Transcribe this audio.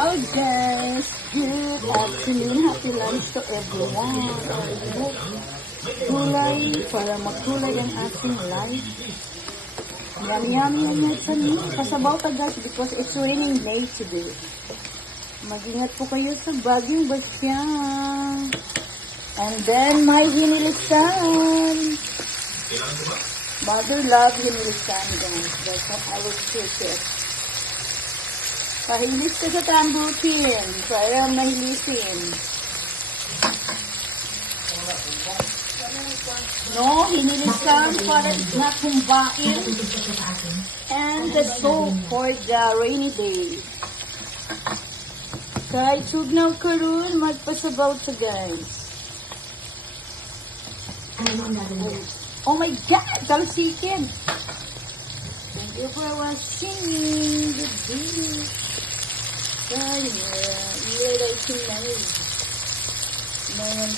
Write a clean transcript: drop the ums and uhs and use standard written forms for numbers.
Hi guys, good afternoon, happy lunch to everyone. Kulay, para magkulay ang ating life. Yummy ang sa me. Pasabaw ka guys because it's raining day today. Mag-ingat po kayo sa bagyong basya. And then my hinilisan. Mother love hinilisan guys. That's what I will take it. Pahilis ka sa tambukin. Para mahilisin. No, hinilis ka para not humbain. And the soap for the rainy day. Kahit sugnaw ka rin, magpasabaw sa guys. Oh my God! Talsikin! Thank you for watching the video. Kaya, ilay-ilay sinay. Mayan,